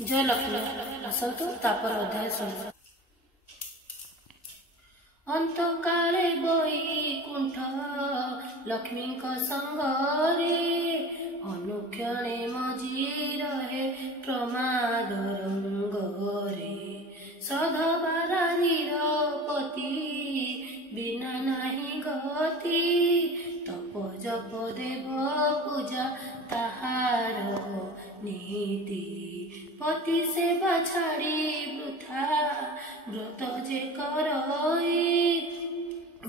जय लक्ष्मी आसतु तापर अध्याय शुण अंत काले बैकुंठ लक्ष्मी संगरे अनुक्षणे मजी रहे प्रमाद रंगरे सधबाराधीर पति बिना नहीं गति तप जप देव पूजा ताहार नीति पति सेवा छाड़ी वृथा व्रत जे करई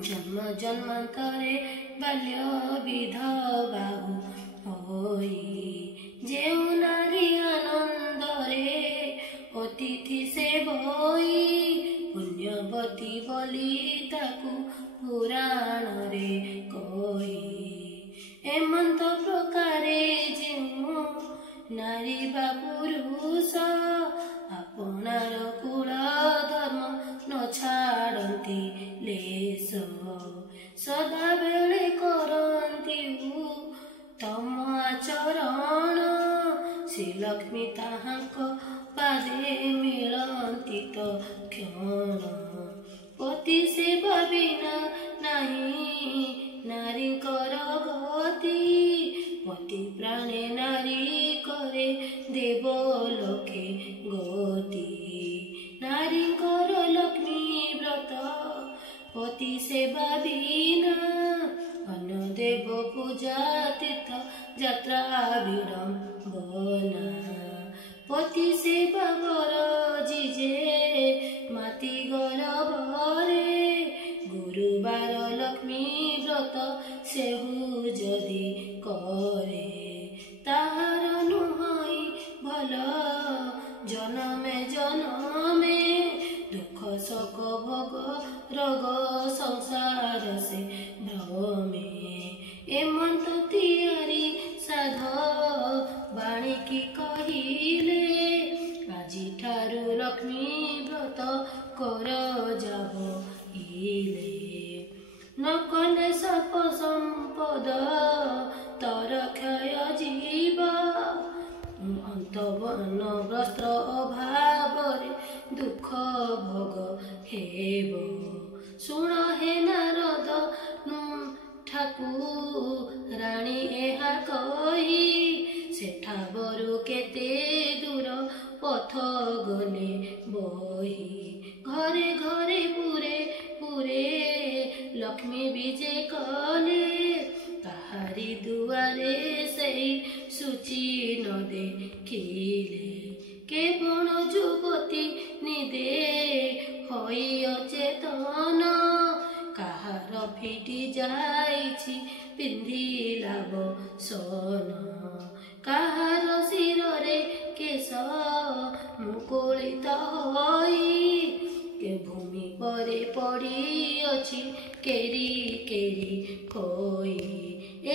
जन्म जन्मांतरे बाल्य विधवा होई जेउ नारी आनंदरे अतिथि सेवई पुण्यवती बोली ताकू पुराण रे कही एमंत प्रकारे जेउ नारी बा पुरुष आपणार कुल धर्म न छाड़ती लेस सदा बेले करती तम आचरण श्री लक्ष्मी ताहाक पादे मिलती तो क्षण पति सेवा बिना नहीं नारी कर गति पति प्राणे नारी करे देव लोके गति नारी कर लक्ष्मी व्रत पति सेवा बिना अन्न देव पूजा तीर्थ यात्रा विडम्बना पति सेवा बर जिजे माती गरबरे गुरुवार लक्ष्मी व्रत सेहु जदि करे ताहार नुहई भल जनमे जनमे दुख शोक भोग रोग संसार से भ्रमे एमंत तियारी साध बाणिकी कहिले आजी ठारू लक्ष्मी व्रत कर जाब इले न कले सप संपद तर क्षय जीव अंतवन वस्त्र अभाव दुख भोग हेब शुण हे नारद ठाकुराणी एहा कही सेठा बरु केते दूर पथ गले बही घरे घरे पुरे पुरे लक्ष्मी विजय कले ताहारी दुआरे सही सूची न देखिले केवल जुवती निदे होई अचेतन काहार फिटी जाइछि पिंधिला बसन काहार शिरे केश मुकुलित होई के भूमि परे पड़ी अछि केरी केरी खोई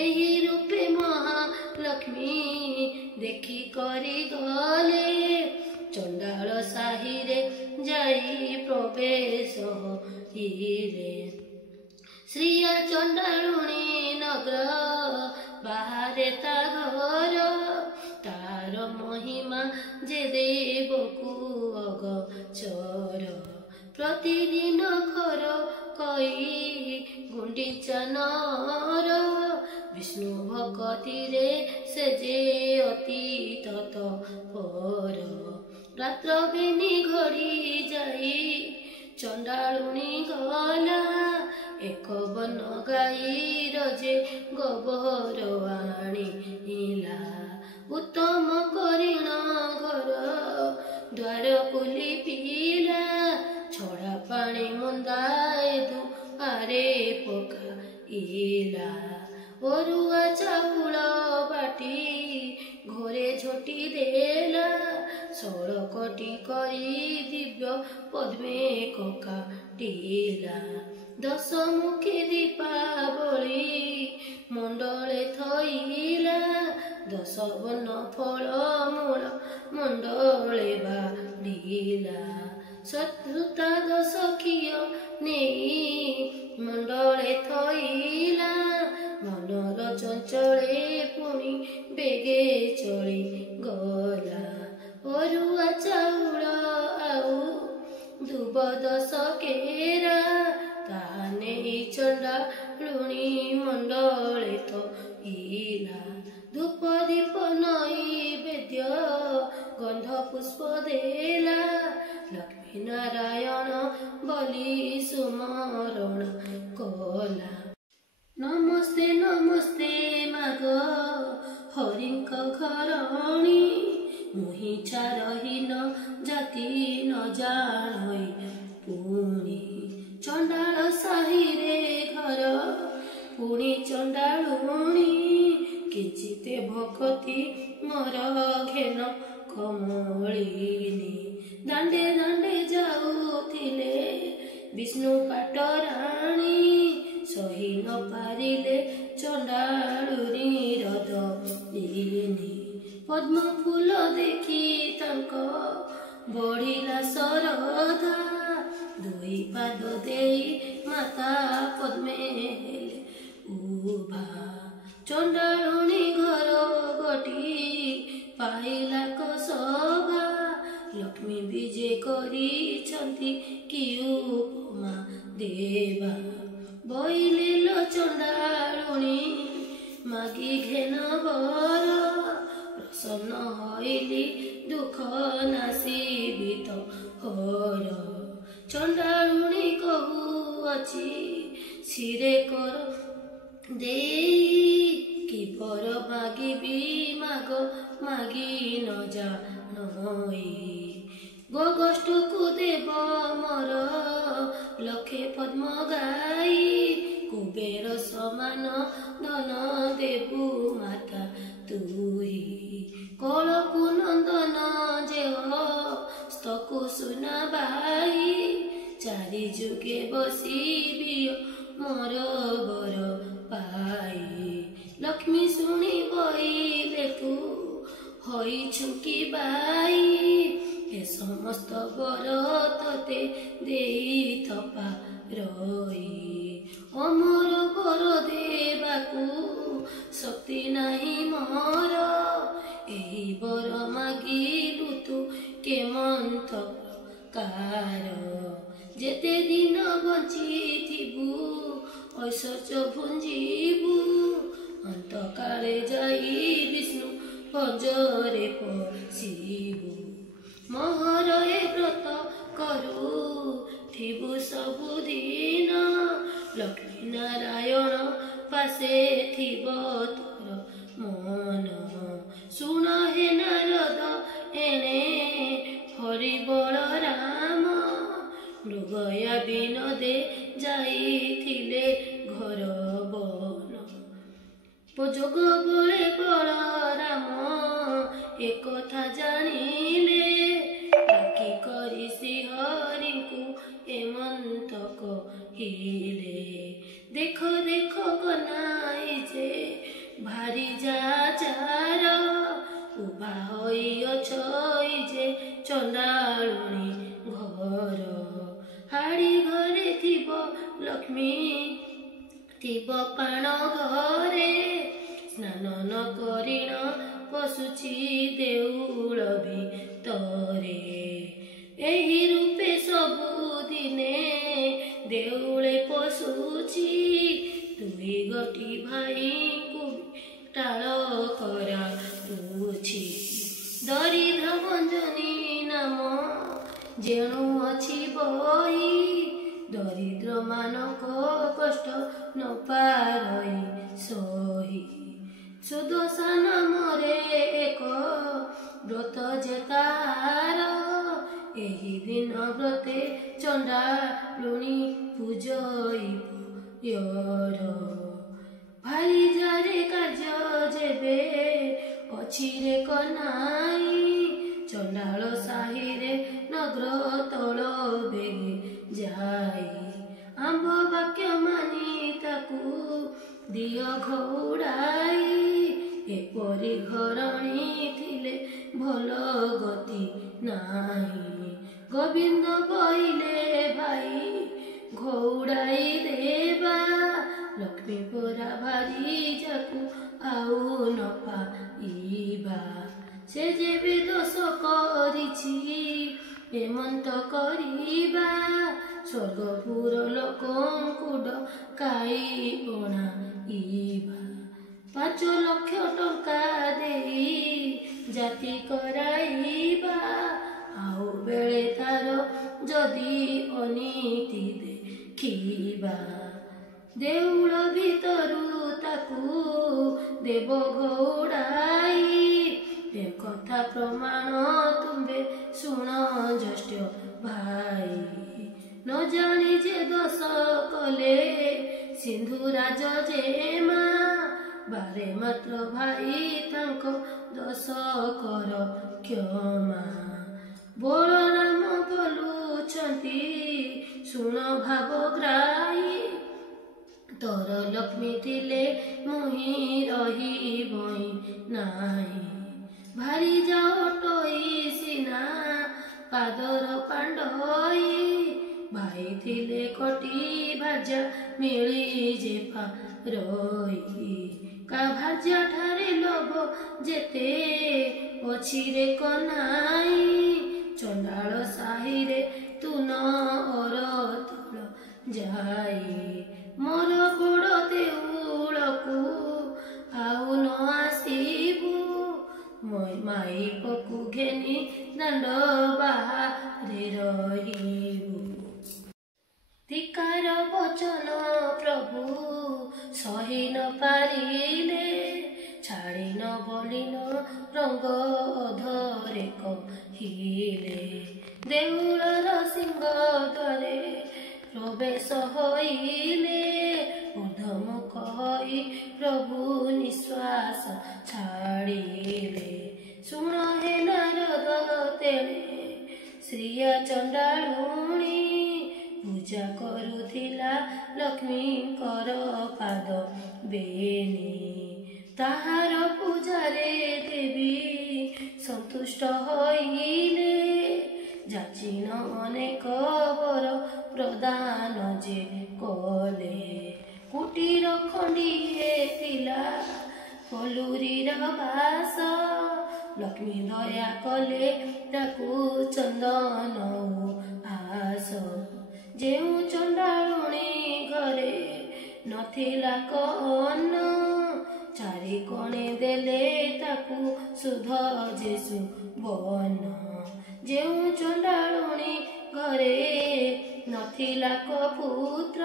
एही रूपे महालक्ष्मी देखी करी गले चंडाल साही रे जाई प्रवेश हिले श्रिया चंडालुणी नगर बाहरे ता घर तार महिमा जे देवकू अगचर प्रतिदिन खर कई गुंडीचा नर विष्णु भक्ति रे से जे अति तत्पर रात्र बेनी घड़ी जाई चंडालुणी गला एक बन गाईर जे गोबर आଣିला उत्तम करिण घर द्वार पुली पीला छड़ा पानी मुंदाए दुआरे पकाइला ओरुआ चाउल बाटी घरे झोटी देला सड़कटी करी दिव्य पद्मे काटिला दशमुखी दीपावली मंडले थईला दश वन फल मूल मंडले बाढ़ीला शत्रुता दश खिय नहीं मंडले थईला मनर चंचले पुणी बेगे चली गला ओरुआ ଦୁବ 10 କେରା ତାହା ନେଇ ଚଣ୍ଡାଳୁଣୀ ମଣ୍ଡଳେ ଥୋଇଲା। ଧୂପ ଦୀପ ନୈବେଦ୍ୟ ଗନ୍ଧ ପୁଷ୍ପ ଦେଲା। ଲକ୍ଷ୍ମୀ ନାରାୟଣ ବୋଲି ସୁମରଣ କଲା। ନମସ୍ତେ ନମସ୍ତେ ମାଗ ହରିଙ୍କ ଘରଣୀ। ମୁହିଁ ଚାରହୀନ ଜାତି ନ ଜାଣଇ ପୁଣି। ଚଣ୍ଡାଳ ସାହିରେ ଘର ପୁଣି ଚଣ୍ଡାଳୁଣୀ। କିଞ୍ଚିତେ ଭକତି ମୋର ଘେନ କମଳିନୀ। ଦାଣ୍ଡେ ଦାଣ୍ଡେ ଯାଉଥିଲେ ବିଷ୍ଣୁ ପାଟରାଣୀ। ସହି ନ ପାରିଲେ ଚଣ୍ଡାଳୁଣୀର ଦଳିନୀ। ପଦ୍ମ ଫୁଲ ଦେଖି ତାଙ୍କ ବଢିଲା ଶରଧା। ଦୁଇ ପାଦ ଦେଇ ମାତା ପଦ୍ମେ ହେଲେ ଉଭା। ଚଣ୍ଡାଳୁଣୀ ଘର ଗୋଟି ପାଇଲା କସବା। ଲକ୍ଷ୍ମୀ ବିଜେ କରିଛନ୍ତି କି ଉପମା ଦେବା। ବୋଇଲେ ଲୋ ଚଣ୍ଡାଳୁଣୀ ମାଗି ଘେନ ବର। ପ୍ରସନ୍ନ ହଇଲି ଦୁଃଖ ନାସିବି ତୋର। ଚଣ୍ଡାଳୁଣୀ କହୁଅଛି ଶିରେ କର ଦେଇ। କି ବର ମାଗିବି ମାଗ ମାଗି ନ ଜାଣଇ। ଗୋଷ୍ଠକୁ ଦେବ ମୋର ଲକ୍ଷେ ପଦ୍ମ ଗାଈ। କୁବେର ସମାନ ଧନ ଦେବୁ ମାତା ତୁହି। କଳକୁ ନନ୍ଦନ ଯେହ ସ୍ତକୁ ସୁନା ବାଇ। ଚାରି ଯୁଗେ ବସିବି ମୋର ବର ପାଇ। ଲକ୍ଷ୍ମୀ ଶୁଣି ବଇଲେ ତୁ ହୋଇଛୁ କି ବାଇ। ଏ ସମସ୍ତ ବର ତତେ ଦେଇ ଥପା ରଇ। ଅମର ବର ଦେବାକୁ ଶକ୍ତି ନାହିଁ ମୋର। ଏହି ବର ମାଗିଲୁ ତୁ କେମନ୍ତ ପ୍ରକାର। ଯେତେ ଦିନ ବଞ୍ଚିଥିବୁ ଐଶ୍ୱର୍ଯ୍ୟ ଭୁଞ୍ଜିବୁ। ଅନ୍ତକାଳେ ଯାଇ ବିଷ୍ଣୁ ପଞ୍ଜରେ ପଶିବୁ। ମୋହର ଏ ବ୍ରତ କରୁଥିବୁ ସବୁଦିନ। ଲକ୍ଷ୍ମୀ ନାରାୟଣ ପାଶେ ଥିବ ତୋର ମନ। ଶୁଣ ହେ ନାରଦ ଏଣେ ହରିବଳ ରାମ। ମୃଗୟା ବିନୋଦେ ଯାଇଥିଲେ ଘର ବନ। ଯୋଗ ବଳେ ବଳରାମ ଏକଥା ଜାଣିଲେ। ଡାକି କରି ଶ୍ରୀହରିଙ୍କୁ ଏମନ୍ତ କହିଲେ। ଦେଖ ଦେଖ କନାଇ ଯେ ଭାରି ଯାଚାର। ଉଭା ହୋଇଅଛଇ ଯେ ଚଣ୍ଡାଳୁଣୀ ଘର। ହାଡ଼ି ଘରେ ଥିବ ଲକ୍ଷ୍ମୀ ଥିବ ପାଣ ଘରେ। ସ୍ନାନ ନ କରିଣ ପଶୁଛି ଦେଉଳ ଭିତରେ। ଏହି ରୂପେ ସବୁଦିନେ ଦେଉଳେ ପଶୁଛି। ଦୁଇ ଗୋଟି ଭାଇଙ୍କୁ ଟାଳ କରାଉଛି। ଦରିଦ୍ର ଭଞ୍ଜନୀ ନାମ ଯେଣୁ ଅଛି ବହି। ଦରିଦ୍ର ମାନଙ୍କ କଷ୍ଟ ନ ପାରଇ ସହି। ସୁଦଶା ନାମରେ ଏକ ବ୍ରତ ଯେ ତାର। ଏହି ଦିନ ବ୍ରତେ ଚଣ୍ଡାଳୁଣୀ ପୂଜଇବ ୟର। ଭାରି ଯାରେ କାର୍ଯ୍ୟ ଯେବେ ଅଛି ରେ କନାଇ। ଚଣ୍ଡାଳ ସାହିରେ ନଗ୍ର ତଳ ବେଗେ ଯାଇ। ଆମ୍ବ ବାକ୍ୟ ମାନି ତାକୁ ଦିଅ ଘଉଡ଼ାଇ। ଏପରି ଘରଣୀ ଥିଲେ ଭଲ ଗତି ନାହିଁ। ଗୋବିନ୍ଦ ବଇଲେ ଭାଇ ଘଉଡ଼ାଇ ଦେବା। ଲକ୍ଷ୍ମୀ ପରା ଭାରି ଯାକୁ ଆଉ ନ ପାଇବା। ସେ ଯେବେ ଦୋଷ କରିଛି ଏମନ୍ତ କରିବା ସ୍ୱର୍ଗପୁର ଲୋକଙ୍କୁ ଡକାଇ ଅଣାଇବା। 5 ଲକ୍ଷ ଟଙ୍କା ଦେଇ ଜାତି କରାଇବା। ଆଉ ବେଳେ ତାର ଯଦି ଅନୀତି ଦେଖିବା, ଦେଉଳ ଭିତରୁ ତାକୁ ଦେବ ଘଉଡ଼ାଇ। ଏକଥା ପ୍ରମାଣ ତୁମ୍ଭେ ଶୁଣ ଜ୍ୟେଷ୍ଠ ଭାଇ। ନ ଜାଣି ଯେ ଦୋଷ କଲେ ସିନ୍ଧୁରାଜ ଜେମା, ବାରେ ମାତ୍ର ଭାଇ ତାଙ୍କ ଦୋଷ କର କ୍ଷମା। ବଳରାମ ବୋଲୁଛନ୍ତି ଶୁଣ ଭାବଗ୍ରାହୀ, ତୋର ଲକ୍ଷ୍ମୀ ଥିଲେ ମୁହିଁ ରହିବଇ ନାହିଁ। ଭାରି ଯାଅ ଟଇ ସିନା ପାଦର ପାଣ୍ଡଇ, ଭାଇ ଥିଲେ କଟି ଭାଜା ମିଳି ଯେ ପାରଇ। କା ଭାଜା ଠାରେ ଲୋଭ ଯେତେ ଅଛି ରେ କନାଇ, ଚଣ୍ଡାଳ ସାହିରେ ତୁ ନ ଅରତଳ ଯାଇ। ମୋର ବଡ଼ ଦେଉଳକୁ ଆଉ ନ ଆସିବୁ, ମାଇପକୁ ଘେନି ଦାଣ୍ଡ ବାହାରେ ରହିବୁ। ଧିକାର ବଚନ ପ୍ରଭୁ ସହି ନ ପାରିଲେ, ଛାଡ଼ି ନ ବଳିନ ରଙ୍ଗ ଅଧରେ କହିଲେ। ଦେଉଳର ସିଂହ ଦ୍ୱାରେ ପ୍ରବେଶ ହୋଇଲେ, ଊର୍ଦ୍ଧ୍ୱମୁଖ ହୋଇ ପ୍ରଭୁ ନିଶ୍ୱାସ ଛାଡ଼ିଲେ। ଶୁଣ ହେ ନାରଦ ତେଣେ ଶ୍ରିୟା ଚଣ୍ଡାଳୁଣୀ, ପୂଜା କରୁଥିଲା ଲକ୍ଷ୍ମୀଙ୍କର ପାଦ ବେନି। ତାହାର ପୂଜାରେ ଦେବୀ ସନ୍ତୁଷ୍ଟ ହୋଇଲେ, ଯାଚିନ ଅନେକ ବର ପ୍ରଦାନ ଯେ କଲେ। କୁଟୀର ଖଣ୍ଡିଏ ଥିଲା ପଲୁରୀର ବାସ, ଲକ୍ଷ୍ମୀ ଦୟା କଲେ ତାକୁ ଚନ୍ଦନ ଆସ। ଯେଉଁ ଚଣ୍ଡାଳୁଣୀ ଘରେ ନଥିଲା କଅନ୍ନ, ଚାରି କଣେ ଦେଲେ ତାକୁ ସୁଧ ଯେ ସୁବର୍ଣ୍ଣ। ଯେଉଁ ଚଣ୍ଡାଳୁଣୀ ଘରେ ନଥିଲା କପୁତ୍ର,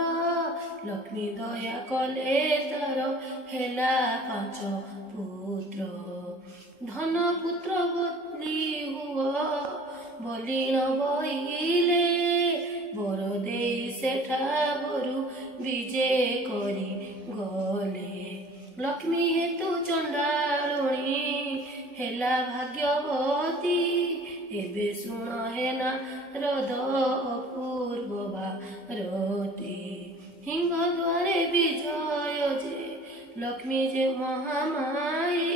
ଲକ୍ଷ୍ମୀ ଦୟା କଲେ ତାର ହେଲା 5 ପୁତ୍ର। ଧନ ପୁତ୍ର ବୋଲି ହୁଅ ବୋଲି ନ ବଇଲେ, ବର ଦେଇ ସେଠା ବରୁ ବିଜେ କରି ଗଲେ। ଲକ୍ଷ୍ମୀ ହେତୁ ଚଣ୍ଡାଳୁଣୀ ହେଲା ଭାଗ୍ୟବତୀ, ଏବେ ଶୁଣ ହେ ନାରଦ ଅପୂର୍ବ ଭାରତୀ। ହିଙ୍ଗ ଦ୍ୱାରେ ବିଜୟ ଯେ ଲକ୍ଷ୍ମୀ ଯେ ମହାମାଇ,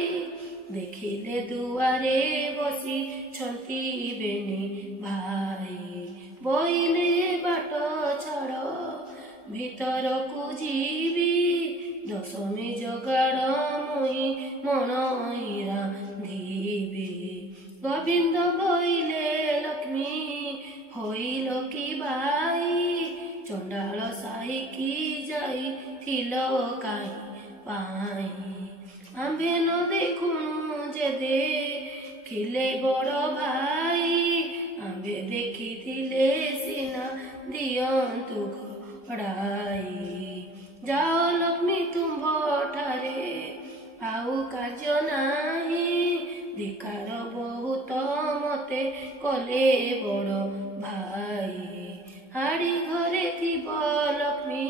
ଦେଖିଲେ ଦୁଆରେ ବସିଛନ୍ତି ବେନି ଭାଇ। ବୋଇଲେ ବାଟ ଛାଡ଼ ଭିତରକୁ ଯିବି, ଦଶମୀ ଯୋଗାଡ଼ ମୁଇଁ ମଣଇ ରାନ୍ଧିବି। ଗୋବିନ୍ଦ ବୋଇଲେ ଲକ୍ଷ୍ମୀ ହୋଇଲ କି ବାଇ, ଚଣ୍ଡାଳ ସାହିକି ଯାଇଥିଲ କାହିଁ ପାଇଁ। ଆମ୍ଭେ ନ ଦେଖୁଣୁ ଯେ ଦେଖିଲେ ବଡ଼ ଭାଇ, ଆମ୍ଭେ ଦେଖିଥିଲେ ସିନା ଦିଅନ୍ତୁ ଘୋଡ଼ାଇ। ଯାଅ ଲକ୍ଷ୍ମୀ ତୁମ୍ଭ ଠାରେ ଆଉ କାର୍ଯ୍ୟ ନାହିଁ, ଧିକାର ବହୁତ ମତେ କଲେ ବଡ଼ ଭାଇ। ହାଡ଼ି ଘରେ ଥିବ ଲକ୍ଷ୍ମୀ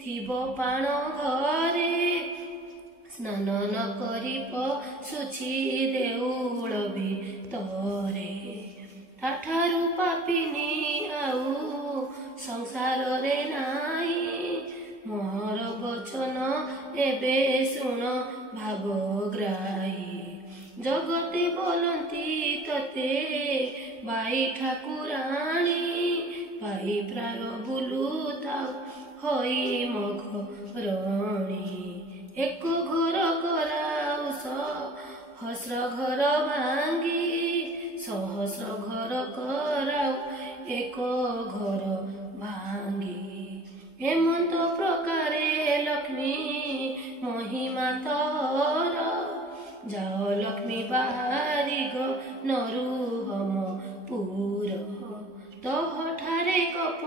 ଥିବ ପାଣ ଘରେ, ସ୍ନାନ ନ କରି ପଶୁଛି ଦେଉଳ ଭିତରେ। ତାଠାରୁ ପାପିନୀ ଆଉ ସଂସାରରେ ନାହିଁ, ମୋର ବଚନ ଏବେ ଶୁଣ ଭାବଗ୍ରାହୀ। ଜଗତେ ବୋଲନ୍ତି ତତେ ବାଇ ଠାକୁରାଣୀ, ବାଇ ପ୍ରାର ବୁଲୁଥାଉ ହୋଇ ମୋ ଘରଣୀ। ଏକ ଘର କରାଉ ସହସ୍ର ଘର ଭାଙ୍ଗି, सहस्र घर कराओ एक घर भांगी हेमंत प्रकारे लक्ष्मी महिमा तोर जाओ लक्ष्मी बाहारी गो नरुहम पुर तोहठारे कप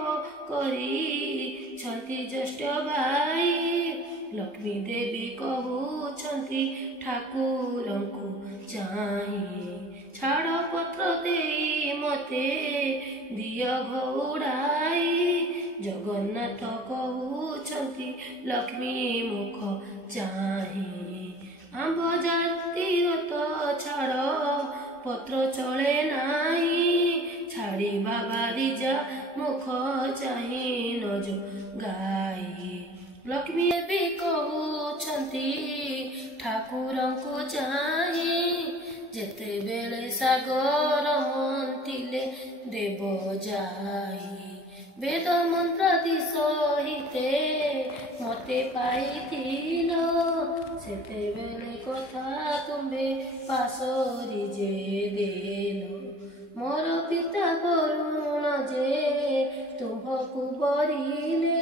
करी छंती ज्येष्ठ भाई लक्ष्मी देवी कहूछंती ठाकुरंकु चाहि छाड़ पत्र देई मते दिय घोड़ाई जगन्नाथ कहूछंती लक्ष्मी मुख चाहि आंब जातिर तो छाड़ पत्र चले नाई छाड़ी बाबारी जा मुख चाहि न जो गाई लक्ष्मी भी कहूछंती ठाकुरंकु चाहि जेतेबेले सागर मंथिले देव जाई वेद मंत्रादि सहिते मते पाइथिल सेतेबेले कथा तुम्बे पासरी जे देलो मोर पिता करुण जे तुम्भकु बरिले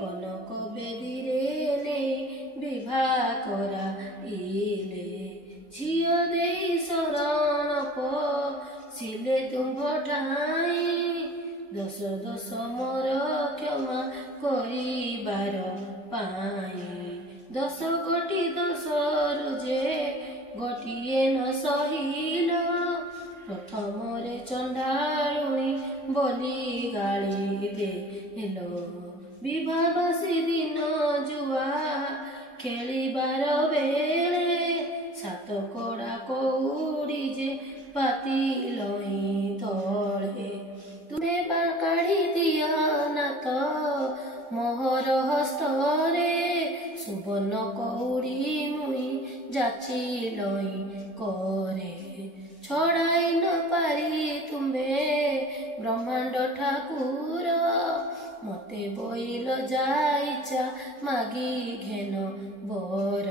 कनक बेदी रे ने विवाह कराइले झियो देई शरण पसिले तुम्भ ठाई दश दश मोर क्षमा करिबार पाई 10 कोटी 10 रुजे गोटिए न सहिल प्रथमरे चंडारुणी बोली गाली देलो विवाहबासी दिन जुआ खेलिबार बेले 7 कोड़ा कौड़ी जे पातिलई तले तुमे काढ़ी दिया नाथ मोहर हस्तरे सुवर्ण कौड़ी मुई जाचिलई करे छड़ाई न पारी तुम्बे ब्रह्मांड ठाकुर मते बोइल जाइचा मागी घेन बर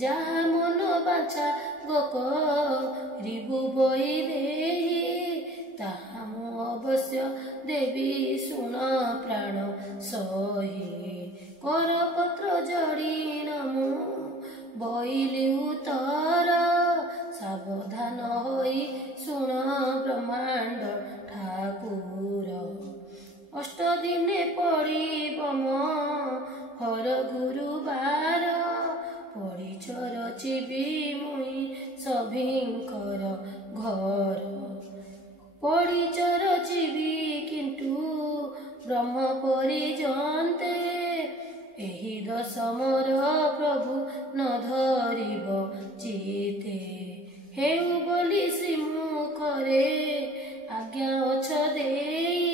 जहा मन बाछा गोक रिबु बोई देही ताहा मु अवश्य देवी सुण प्राण सही कर पत्र जड़ी नमु बोइली उतर सावधान होई सुण ब्रह्मांड ठाकुर 8 दिने पड़िब हर गुरुवार पड़िछ रचिबी मुई सभिंकर घर पड़िछ रचिबी किंतु ब्रह्म परिजन्ते एही दश मोर प्रभु न धरिब चिते हेउ बोली श्रीमुखरे आज्ञा अछ देई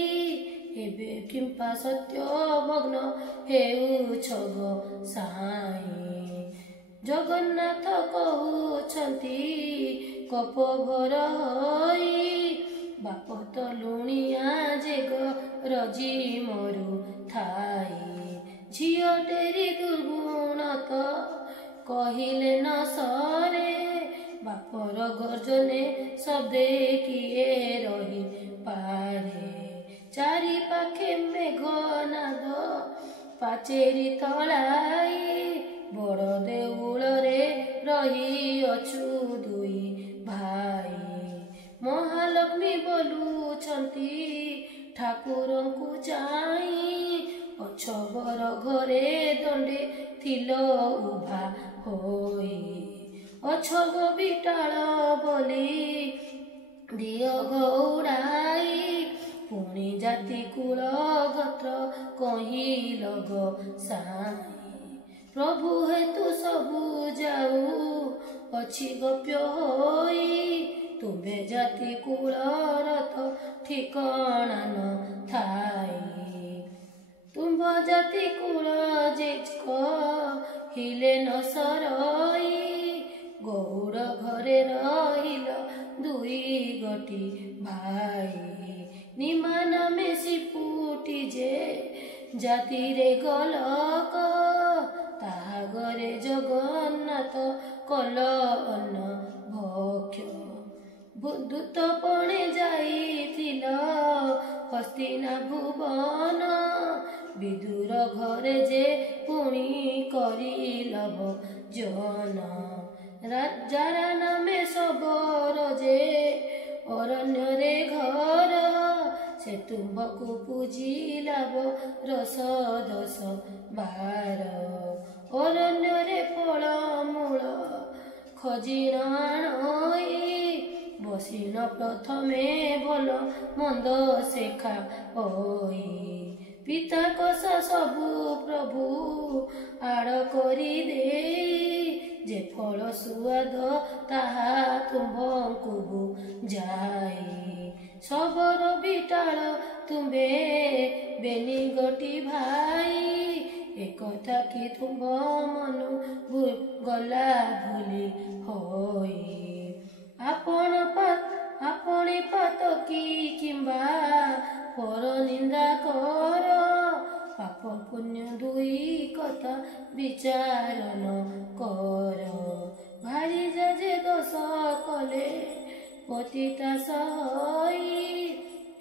एबे किंपा सत्य भग्न हेउछ गो साई जगन्नाथ कहूछंती कप भर होई बाप तो लुणिया जे रजी मरु थाई झियो टेरी दुर्गुण तो कहिले न सरे बापर गर्जने शब्दे किए रही पारे चारि पाखे मेघ नाद पाचेरी तलाई बड़ देउल रे रही अछु दुई भाई महालक्ष्मी बोलुछंती ठाकुरंकु चाई अछबर घरे दंडे थिल उभा होई अछब बिटाल बोली दिय घौड़ाई पुणी जाति कुल गोत्र कहिल गो साई प्रभु हेतु सबु जाऊ अछि गोप्य होई तुमे जाति कुल रथ ठिकाना न थाई तुम्भ जाति कुल जे हिले न सरई गौड़ घरे रहिल दुई गोटी भाई निमा नामे सिपुटी जे जाति रे गलक ताहा घरे जगन्नाथ कल अन्न भक्ष ଦୂତପଣେ ଯାଇଥିଲ ହସ୍ତିନା ଭୁବନ, ବିଦୁର ଘରେ ଯେ ପୁଣି କରିଲ ଭଜନ। ରାଜାର ନାମେ ସବର ଯେ ଅରଣ୍ୟରେ ଘର, ସେ ତୁମ୍ଭକୁ ପୂଜିଲା ବରଷ 10-12। ଅରଣ୍ୟରେ ଫଳମୂଳ ଖୋଜିନ ଆଣଇ, ବସିନ ପ୍ରଥମେ ଭଲ ମନ୍ଦ ସେଖା ହୋଇ। ପିତା କଷା ସବୁ ପ୍ରଭୁ ଆଡ଼ କରି ଦେଇ, ଯେ ଫଳ ସୁଆଦ ତାହା ତୁମ୍ଭଙ୍କୁ ବୁଝାଇ। ସବର ବିଟାଳ ତୁମ୍ଭେ ବେନିଗଟି ଭାଇ, ଏକଥା କି ତୁମ୍ଭ ମନୁ ଗଲା ଭୁଲି ହୋଇ। ଆପଣି ପାତକି କିମ୍ବା ପର ନିନ୍ଦା କର, ପାପ ପୁଣ୍ୟ ଦୁଇ କଥା ବିଚାର ନ କର। ଭାରି ଯେ ଦୋଷ କଲେ ପତିତା ସହି,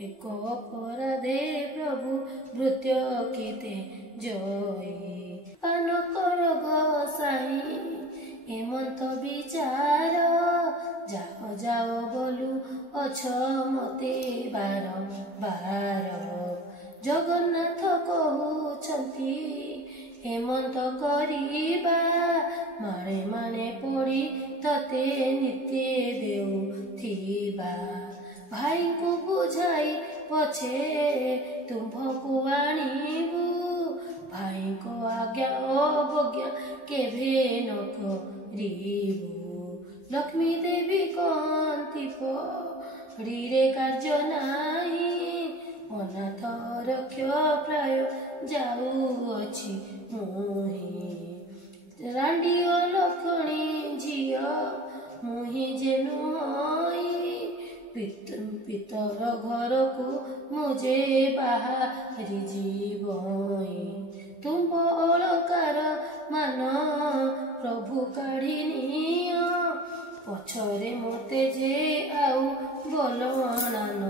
ଏକ ଅପରାଧେ ପ୍ରଭୁ ଭୃତ୍ୟ କେତେ ଜୟୀ। ପାନ କର ଗୋସାଇଁ ଏମନ୍ତ ବିଚାର, ଯାଅ ବୋଲୁ ଅଛ ମତେ ବାରମ୍ବାର। ଜଗନ୍ନାଥ କହୁଛନ୍ତି ହେମନ୍ତ କରିବା, ମାଣେ ପଡ଼ି ତତେ ନିତ୍ୟ ଦେଉଥିବା। ଭାଇଙ୍କୁ ବୁଝାଇ ପଛେ ତୁମ୍ଭକୁ ଆଣିବୁ, ଭାଇଙ୍କ ଆଜ୍ଞା ଅବଜ୍ଞା କେଭେ ନ କରିବୁ। ଲକ୍ଷ୍ମୀ ଦେବୀ କହନ୍ତି ପଡ଼ିରେ କାର୍ଯ୍ୟ ନାହିଁ, ଅନାଥ ରକ୍ଷ ପ୍ରାୟ ଯାଉଅଛି ମୁହିଁ। ରାଣ୍ଡି ଓ ଲକ୍ଷ୍ମୀ ଝିଅ ମୁହିଁ ଯେ ନୁହଁଇ, ପିତର ଘରକୁ ମୁଁ ଯେ ବାହାରି ଯିବଇଁ। ତୁମ୍ଭ ଅଳକାର ମାନ ପ୍ରଭୁ କାଢ଼ି ନିଅ, ପଛରେ ମୋତେ ଯେ ଆଉ ବଲଣା ନ